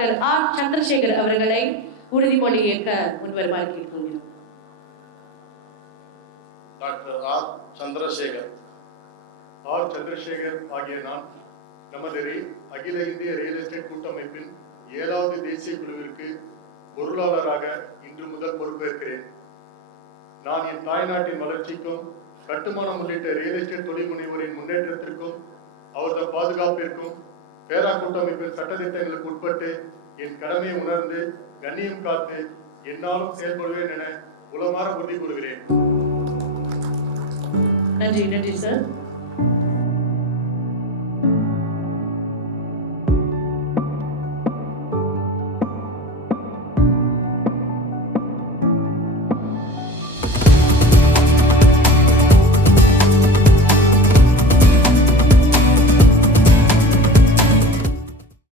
Doctor R Chandrasekhar அவர்களை உறுதிமொழி ஏற்க முன்வருமாறு கேட்டுக்கொள்கிறோம். டாக்டர் ஆர் சந்திரசேகர் ஆகிய நான் நமது அகில இந்திய ரியல் எஸ்டேட் கூட்டமைப்பின் 7வது தேசிய குழுவிற்கு பொருளாளராக இன்று முதல் பொறுப்பேற்கிறேன். நான் என் தாய்நாட்டின் வளர்ச்சிக்கும் கட்டுமானம் உள்ளிட்ட ரியல் எஸ்டேட் தொழில் முனைவோரின் முன்னேற்றத்திற்கும் அவரது பாதுகாப்பிற்கும் பேரா கூட்டமைப்பின் சட்டத்திட்டங்களுக்கு உட்பட்டு என் கடமையை உணர்ந்து கண்ணியம் காத்து என்னாலும் செயல்படுவேன் என உளமாற உறுதி கூறுகிறேன். நன்றி சார்.